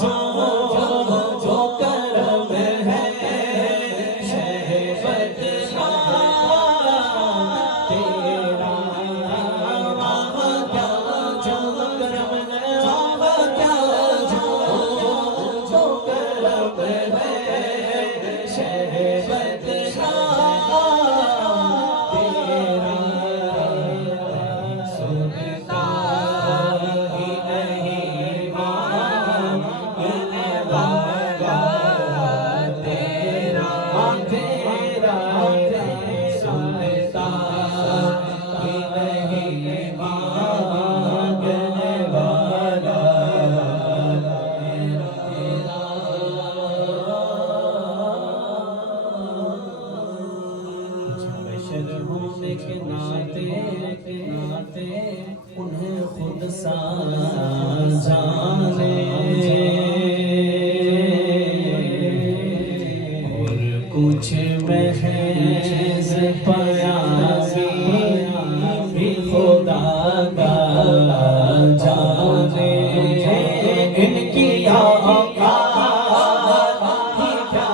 जो जो करम है शहबत तेरा वाह क्या जो करम है वाह क्या जो करम है शहबत तेरा सुनता ही नहीं मांगने वाला तेरा तेरा सुनता ही नहीं मांगने वाला बशर होने के नाते उन्हें खुद सा जाने और कुछ महज भी खुदा का जाने इनकी औकात ही क्या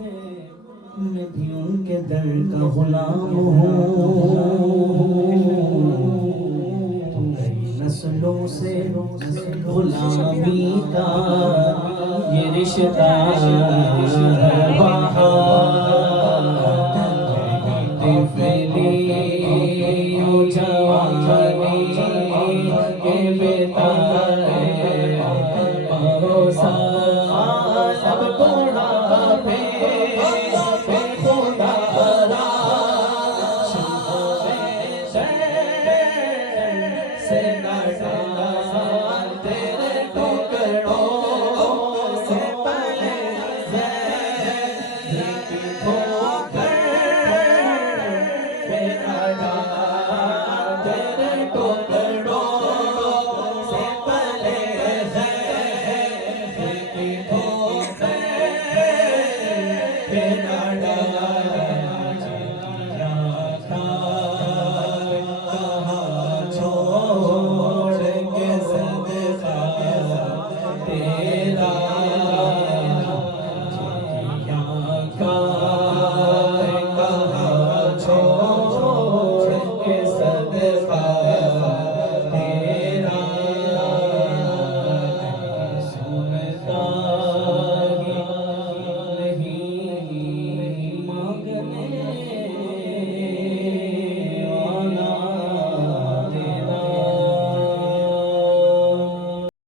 है मैं भी उनके दर का गुलाम हूँ कई नस्लों से गुलामी का ये रिश्ता तेरा